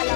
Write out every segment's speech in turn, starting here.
Break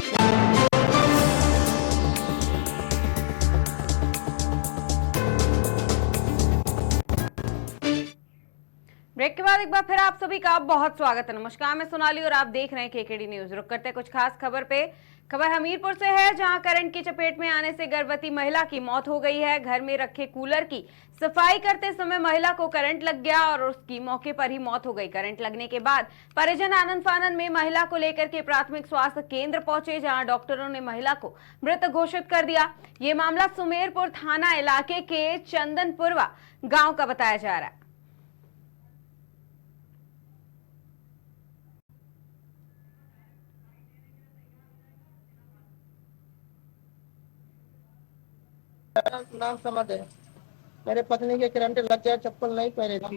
के बाद एक बार फिर आप सभी का बहुत स्वागत है। नमस्कार, मैं सोनाली और आप देख रहे हैं केकेडी न्यूज। रुक करते हैं कुछ खास खबर पे। खबर हमीरपुर से है, जहां करंट की चपेट में आने से गर्भवती महिला की मौत हो गई है। घर में रखे कूलर की सफाई करते समय महिला को करंट लग गया और उसकी मौके पर ही मौत हो गई। करंट लगने के बाद परिजन आनंद फानंद में महिला को लेकर के प्राथमिक स्वास्थ्य केंद्र पहुंचे, जहां डॉक्टरों ने महिला को मृत घोषित कर दिया। ये मामला सुमेरपुर थाना इलाके के चंदनपुरवा गाँव का बताया जा रहा है। नाम समझ है। मेरे पत्नी के करंट लग गया, चप्पल नहीं पहने थी।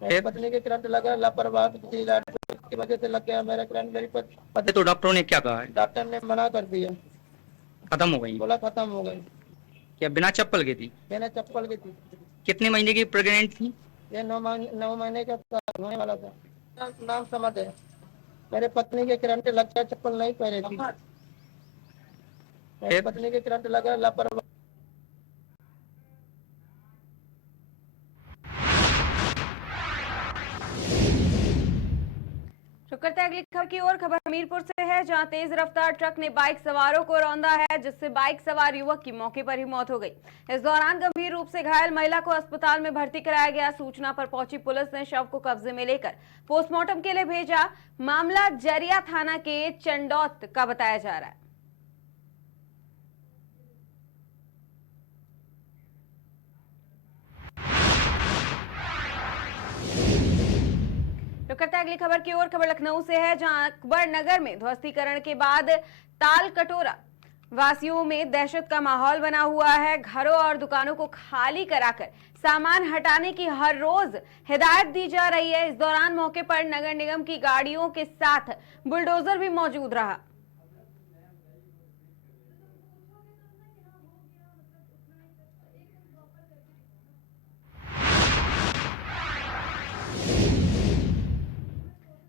मेरी पत्नी के करंट लगा, लापरवाह की वजह से लग गया मेरा करंट। मेरी पत्नी तो डॉक्टरों ने क्या कहा है? डॉक्टर ने मना कर दिया, खत्म हो गई। बोला खत्म हो गई। क्या बिना चप्पल की थी? बिना चप्पल की थी। कितने महीने की प्रेग्नेंट थी? ये 9 महीने का होने वाला था। नाम समझ है। मेरे पत्नी के करंट लग गया, चप्पल नहीं पहने थी। मेरी पत्नी के करंट लगा, लापरवाह। करते हैं अगली खबर की ओर। खबर हमीरपुर से है, जहां तेज रफ्तार ट्रक ने बाइक सवारों को रौंदा है, जिससे बाइक सवार युवक की मौके पर ही मौत हो गई। इस दौरान गंभीर रूप से घायल महिला को अस्पताल में भर्ती कराया गया। सूचना पर पहुंची पुलिस ने शव को कब्जे में लेकर पोस्टमार्टम के लिए भेजा। मामला जरिया थाना के चंडौत का बताया जा रहा है। तो करते हैं अगली खबर की ओर। खबर लखनऊ से है, जहां अकबर नगर में ध्वस्तीकरण के बाद ताल कटोरा वासियों में दहशत का माहौल बना हुआ है। घरों और दुकानों को खाली कराकर सामान हटाने की हर रोज हिदायत दी जा रही है। इस दौरान मौके पर नगर निगम की गाड़ियों के साथ बुलडोजर भी मौजूद रहा।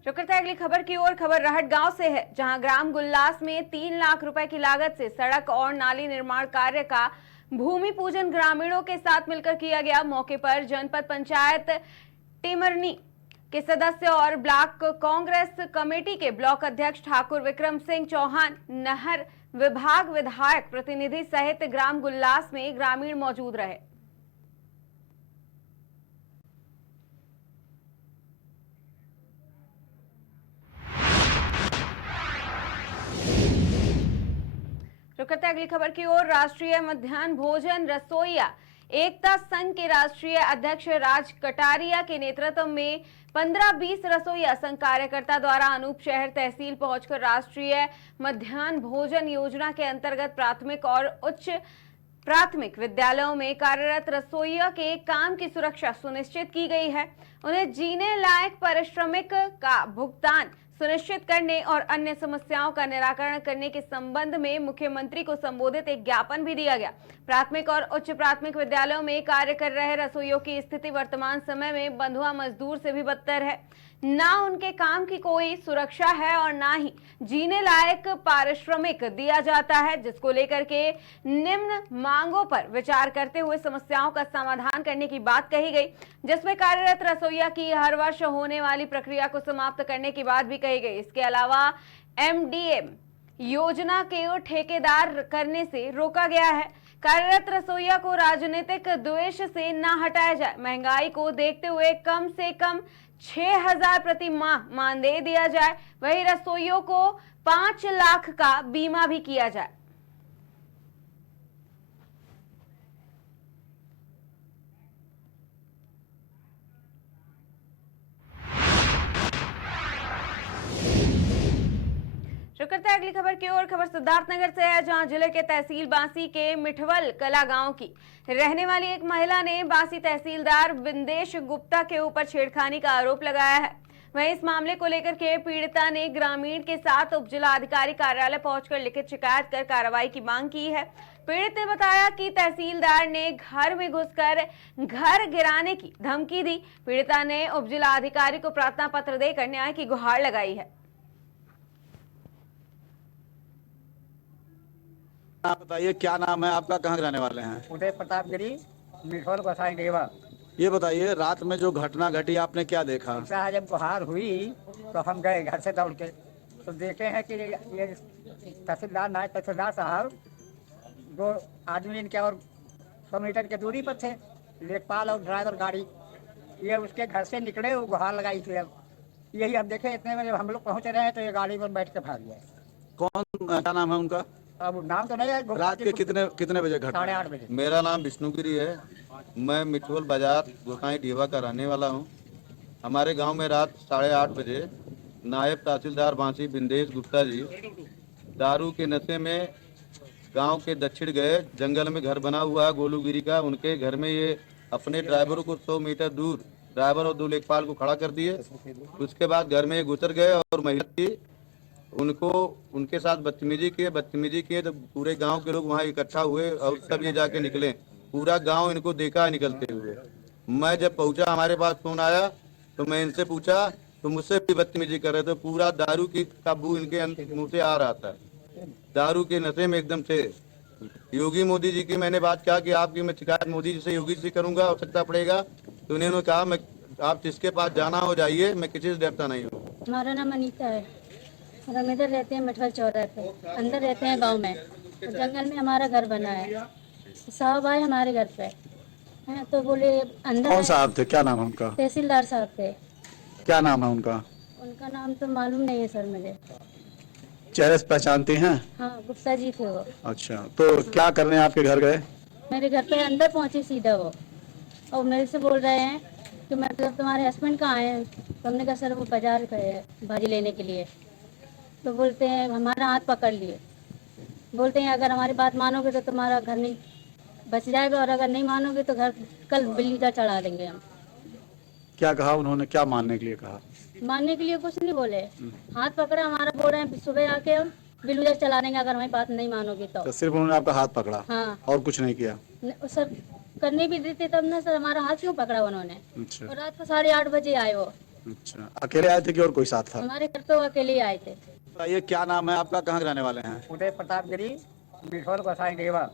जो करते हैं अगली खबर की ओर। खबर रहट गांव से है, जहां ग्राम गुल्लास में 3 लाख रुपए की लागत से सड़क और नाली निर्माण कार्य का भूमि पूजन ग्रामीणों के साथ मिलकर किया गया। मौके पर जनपद पंचायत टिमरनी के सदस्य और ब्लॉक कांग्रेस कमेटी के ब्लॉक अध्यक्ष ठाकुर विक्रम सिंह चौहान, नहर विभाग विधायक प्रतिनिधि सहित ग्राम गुल्लास में ग्रामीण मौजूद रहे। रुक करते हैं अगली खबर की ओर। राष्ट्रीय मध्याह्न भोजन रसोइया एकता संघ के राष्ट्रीय अध्यक्ष राज कटारिया के नेतृत्व में 15-20 रसोइया संघ कार्यकर्ता द्वारा अनूप शहर तहसील पहुंचकर राष्ट्रीय मध्याह्न भोजन योजना के अंतर्गत प्राथमिक और उच्च प्राथमिक विद्यालयों में कार्यरत रसोइया के काम की सुरक्षा सुनिश्चित की गई है। उन्हें जीने लायक पारिश्रमिक का भुगतान सुनिश्चित करने और अन्य समस्याओं का निराकरण करने के संबंध में मुख्यमंत्री को संबोधित एक ज्ञापन भी दिया गया। प्राथमिक और उच्च प्राथमिक विद्यालयों में कार्य कर रहे रसोइयों की स्थिति वर्तमान समय में बंधुआ मजदूर से भी बदतर है। ना उनके काम की कोई सुरक्षा है और ना ही जीने लायक पारिश्रमिक दिया जाता है, जिसको लेकर के निम्न मांगों पर विचार करते हुए समस्याओं का समाधान करने की बात कही गई, जिसमें कार्यरत रसोइया की हर वर्ष होने वाली प्रक्रिया को समाप्त करने की बात भी कही गई। इसके अलावा एमडीएम योजना के ठेकेदार करने से रोका गया है। कार्यरत रसोइया को राजनीतिक द्वेष से न हटाया जाए। महंगाई को देखते हुए कम से कम 6,000 प्रति माह मानदेय दिया जाए। वही रसोइयों को 5 लाख का बीमा भी किया जाए। शुरू करते हैं अगली खबर की ओर। खबर सिद्धार्थनगर से है, जहां जिले के तहसील बांसी के मिठवल कला गांव की रहने वाली एक महिला ने बांसी तहसीलदार विंदेश गुप्ता के ऊपर छेड़खानी का आरोप लगाया है। वहीं इस मामले को लेकर के पीड़िता ने ग्रामीण के साथ उप जिलाधिकारी कार्यालय पहुंचकर लिखित शिकायत कर कार्रवाई की मांग की है। पीड़ित ने बताया कि तहसीलदार ने घर में घुसकर घर गिराने की धमकी दी। पीड़िता ने उप जिलाधिकारी को प्रार्थना पत्र देकर न्याय की गुहार लगाई है। आप बताइए क्या नाम है आपका, कहाँ के रहने वाले हैं? उदय प्रताप गिरी, मिठौल गोसाई देवा। ये बताइए रात में जो घटना घटी आपने क्या देखा? ऐसा है, जब गुहार हुई तो हम गए घर से दौड़ के, तो देखे हैं कि ये तहसीलदार नायब तहसीलदार साहब दो आदमी इनके और 100 मीटर की दूरी पर थे, लेखपाल और ड्राइवर गाड़ी, ये उसके घर से निकले, वो गुहार लगाई थी। अब यही हम देखे, इतने में जब हम लोग पहुँच रहे हैं तो ये गाड़ी पर बैठ के भाग गए। कौन, क्या नाम है उनका? अब नाम तो नहीं है। रात के कितने कितने बजे घटना? 8:30 बजे। मेरा नाम विष्णुगिरी है। मैं मिठोल बाजार गोसाई ढीवा का रहने वाला हूँ। हमारे गांव में रात 8:30 बजे नायब तहसीलदार बांसी बिंदेश गुप्ता जी दारू के नशे में गांव के दक्षिण गए। जंगल में घर बना हुआ है गोलूगिरी का, उनके घर में ये अपने ड्राइवर को 100 मीटर दूर ड्राइवर और 2 लेखपाल को खड़ा कर दिए। उसके बाद घर में घुसर गए और महिला थी, उनको उनके साथ बदतमीजी किए तो पूरे गांव के लोग वहां इकट्ठा हुए और तब ये जाके निकले। पूरा गांव इनको देखा निकलते हुए। मैं जब पहुंचा, हमारे पास फोन आया तो मैं इनसे पूछा तो मुझसे भी बदतमीजी कर रहे थे। पूरा दारू की काबू इनके मुंह से आ रहा था, दारू के नशे में एकदम थे। योगी मोदी जी की मैंने बात कहा कि आपकी मैं शिकायत मोदी जी से, योगी जी से करूंगा, आवश्यकता पड़ेगा तो उन्होंने कहा मैं आप जिसके पास जाना हो जाइए, मैं किसी से डरता नहीं हूँ। हमारा नाम अनीता है और हम इधर रहते हैं मिठल चौराहे पे, अंदर रहते हैं गांव में। तो जंगल में हमारा घर बना है, साहब आए हमारे घर पे हैं तो बोले अंदर। कौन साहब थे, क्या नाम है उनका? तहसीलदार साहब थे। क्या नाम है उनका? उनका नाम तो मालूम नहीं है सर मुझे। चेहरे से पहचानती हैं? हाँ, गुप्ता जी थे वो। अच्छा, तो क्या करने आपके घर गए? मेरे घर पे अंदर पहुंचे सीधा वो, और मेरे से बोल रहे हैं कि मतलब तुम्हारे हस्बैंड कहाँ हैं? तो हमने कहा सर वो बाजार गए हैं भाजी लेने के लिए। तो बोलते हैं हमारा हाथ पकड़ लिए, बोलते हैं अगर हमारी बात मानोगे तो तुम्हारा घर नहीं बच जाएगा, और अगर नहीं मानोगे तो घर कल बिल्ली का चढ़ा देंगे हम। क्या कहा उन्होंने, क्या मानने के लिए कहा? मानने के लिए कुछ नहीं बोले, हाथ पकड़ा हमारा, बोल रहे हैं सुबह आके हम बिल्लू चला देंगे अगर हमारी बात नहीं मानोगे तो। सिर्फ उन्होंने आपका हाथ पकड़ा? हाँ, और कुछ नहीं किया? सर करने भी देते तब ना सर, हमारा हाथ क्यों पकड़ा उन्होंने? अच्छा। और रात को 8:30 बजे आए वो। अच्छा, अकेले आए थे कि और कोई साथ था? हमारे घर तो अकेले ही आए थे। बताइए क्या नाम है आपका, कहाँ के रहने वाले हैं? उदय प्रताप गिरी, मिठौल गोसाई देवा।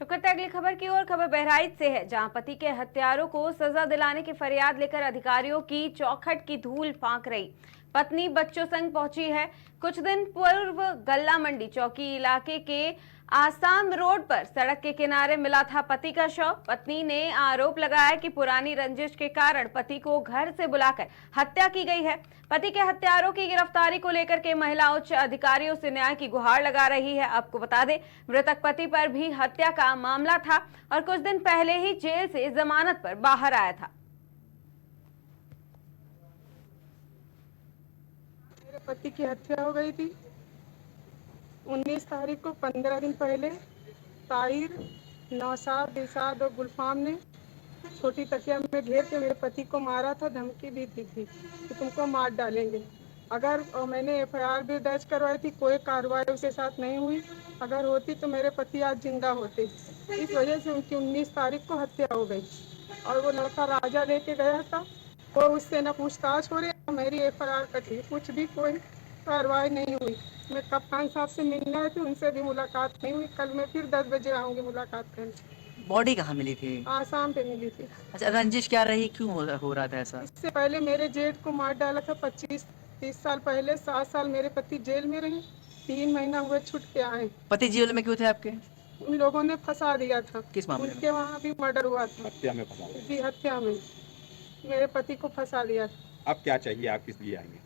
रुक करते हैं अगली खबर की ओर। खबर बहराइच से है, जहां पति के हत्यारों को सजा दिलाने की फरियाद लेकर अधिकारियों की चौखट की धूल फांक रही पत्नी बच्चों संग पहुंची है। कुछ दिन पूर्व गल्ला मंडी चौकी इलाके के आसाम रोड पर सड़क के किनारे मिला था पति का शव। पत्नी ने आरोप लगाया कि पुरानी रंजिश के कारण पति को घर से बुलाकर हत्या की गई है। पति के हत्यारों की गिरफ्तारी को लेकर के महिला उच्च अधिकारियों से न्याय की गुहार लगा रही है। आपको बता दें, मृतक पति पर भी हत्या का मामला था और कुछ दिन पहले ही जेल से जमानत पर बाहर आया था। मेरे पति की हत्या हो गई थी 19 तारीख को। 15 दिन पहले ताहिर, नौशाद, दिलशाद और गुलफाम ने छोटी तकिया में घेर के मेरे पति को मारा था। धमकी भी दी थी कि तुमको मार डालेंगे। अगर मैंने FIR भी दर्ज करवाई थी, कोई कार्रवाई उसके साथ नहीं हुई। अगर होती तो मेरे पति आज जिंदा होते। इस वजह से उनकी 19 तारीख को हत्या हो गई। और वो लड़का राजा लेके गया था, वो उससे न पूछताछ हो रही, मेरी FIR कटी, कुछ भी कोई कार्रवाई नहीं हुई। मैं कप्तान साहब से मिलने आई थी, उनसे भी मुलाकात नहीं हुई। कल मैं फिर 10 बजे आऊँगी मुलाकात करने। बॉडी कहाँ मिली थी? आसाम पे मिली थी। अच्छा, रंजिश क्या रही, क्यों हो रहा था ऐसा? इससे पहले मेरे जेठ को मार डाला था 25-30 साल पहले। 7 साल मेरे पति जेल में रहे, 3 महीना हुए छूट के आए। पति जेल में क्यों थे आपके? उन लोगों ने फंसा दिया था। किस मामले में? उनके वहाँ भी मर्डर हुआ था। हत्या में फंसा? जी, हत्या में मेरे पति को फंसा दिया था। अब क्या चाहिए, आप किस लिए आएंगे?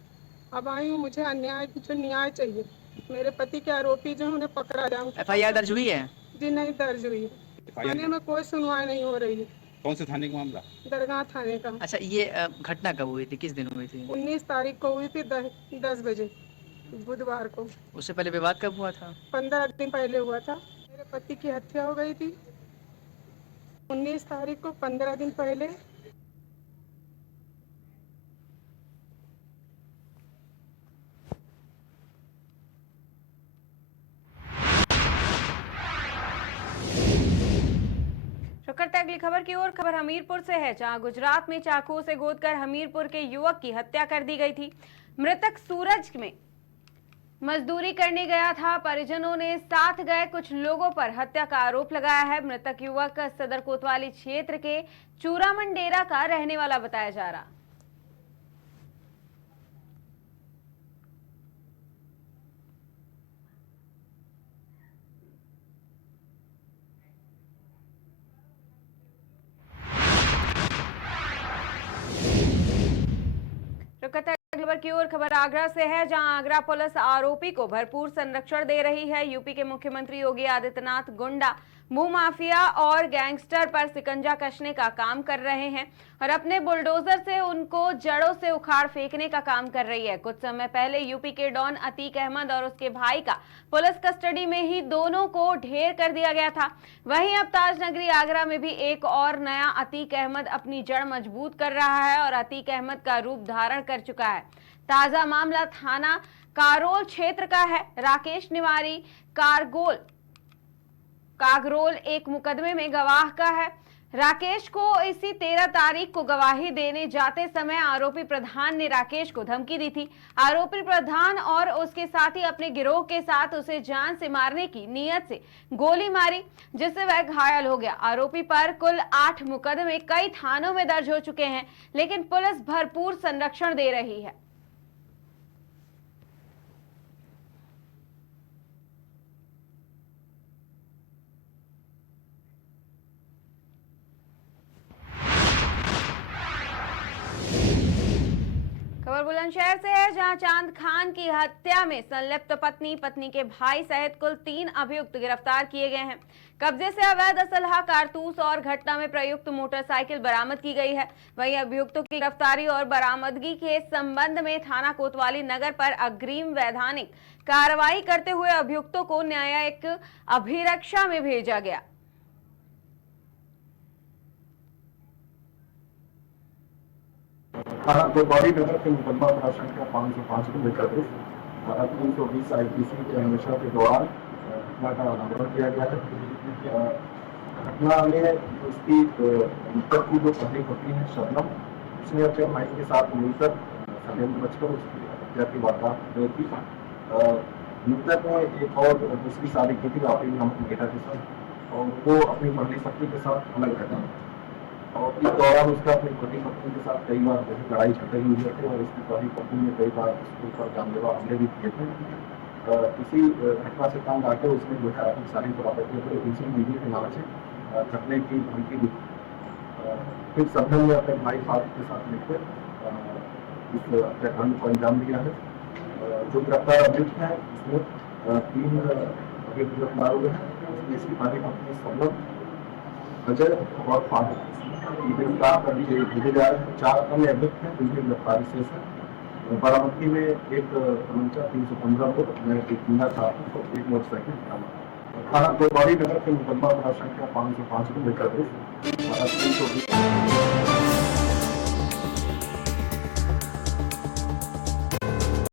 अब आई हूँ, मुझे न्याय चाहिए। मेरे पति के आरोपी जो उन्हें पकड़ा जाऊँ। FIR दर्ज हुई है? जी नहीं दर्ज हुई। थाने में कोई सुनवाई नहीं हो रही है। कौन से थाने का मामला? दरगाह थाने का। अच्छा, ये घटना कब हुई थी, किस दिन हुई थी? 19 तारीख को हुई थी, 10 बजे बुधवार को। उससे पहले विवाद कब हुआ था? 15 दिन पहले हुआ था। मेरे पति की हत्या हो गई थी 19 तारीख को, 15 दिन पहले। अगली खबर की ओर। खबर हमीरपुर से है, जहां गुजरात में चाकू से गोदकर हमीरपुर के युवक की हत्या कर दी गई थी। मृतक सूरज में मजदूरी करने गया था। परिजनों ने साथ गए कुछ लोगों पर हत्या का आरोप लगाया है। मृतक युवक सदर कोतवाली क्षेत्र के चूरामन डेरा का रहने वाला बताया जा रहा। खबर की ओर। खबर आगरा से है, जहां आगरा पुलिस आरोपी को भरपूर संरक्षण दे रही है। यूपी के मुख्यमंत्री योगी आदित्यनाथ गुंडा, भूमाफिया और गैंगस्टर पर सिकंजा कसने का काम कर रहे हैं और अपने बुलडोजर से उनको जड़ों से उखाड़ फेंकने का काम कर रही है। कुछ समय पहले यूपी के डॉन अतीक अहमद और उसके भाई का पुलिस कस्टडी में ही दोनों को ढेर कर दिया गया था। वहीं अब ताजनगरी आगरा में भी एक और नया अतीक अहमद अपनी जड़ मजबूत कर रहा है और अतीक अहमद का रूप धारण कर चुका है। ताजा मामला थाना कारोल क्षेत्र का है। राकेश निवारी कागरोल एक मुकदमे में गवाह का है। राकेश को इसी 13 तारीख को गवाही देने जाते समय आरोपी प्रधान ने राकेश को धमकी दी थी। आरोपी प्रधान और उसके साथी अपने गिरोह के साथ उसे जान से मारने की नीयत से गोली मारी, जिससे वह घायल हो गया। आरोपी पर कुल 8 मुकदमे कई थानों में दर्ज हो चुके हैं, लेकिन पुलिस भरपूर संरक्षण दे रही है। खबर बुलंदशहर से है, जहां चांद खान की हत्या में संलिप्त पत्नी के भाई सहित कुल 3 अभियुक्त गिरफ्तार किए गए हैं। कब्जे से अवैध असलहा, कारतूस और घटना में प्रयुक्त मोटरसाइकिल बरामद की गई है। वहीं अभियुक्तों की गिरफ्तारी और बरामदगी के संबंध में थाना कोतवाली नगर पर अग्रिम वैधानिक कार्रवाई करते हुए अभियुक्तों को न्यायिक अभिरक्षा में भेजा गया। थाना कोतवाली नगर के मुकदमा धारा संख्या 505 को लेकर 320 IPC के अन्वेषण के दौरान घटना का अनावरण किया गया है। घटना में उसकी मृतक की जो पत्नी होती है शबनम, उसने अपने भाई के साथ मिलकर षड्यंत्र रचकर उसकी हत्या की वारदात की थी। मृतक ने एक और दूसरी शादी की थी अपनी नामक बेटा के साथ, और वो अपनी पहली पत्नी के साथ अलग रहता और इस दौरान उसका अपनी पति पत्नी के साथ कई बार लड़ाई झगड़े हुए थे और इसकी पहली पत्नी ने कई बार उसके ऊपर जानलेवा हमले भी किए थे। इसी घटना से तंग आकर उसने जो है अपनी सारी प्रॉपर्टी को इसी बीवी के नाम से रखने की धमकी दी। फिर सबने ने अपने भाई फारूक के साथ मिलकर इस हत्याकांड को अंजाम दिया है। जो गिरफ्तार अभियुक्त है उसमें 3 अभियुक्त गिरफ्तार हुए हैं। इसकी पहली पत्नी सबनम, अजय और फारूक गिरफ्तार कर भेजे जा रहे हैं। 4 अन्य अभियुक्त हैं जिनकी गिरफ्तारी शेष है। बरामदगी में एक तमंचा 315 को एक जिंदा था, एक मोटरसाइकिल बरामद। थाना कोतवाली नगर के मुकदमा धारा संख्या 505 को लेकर 320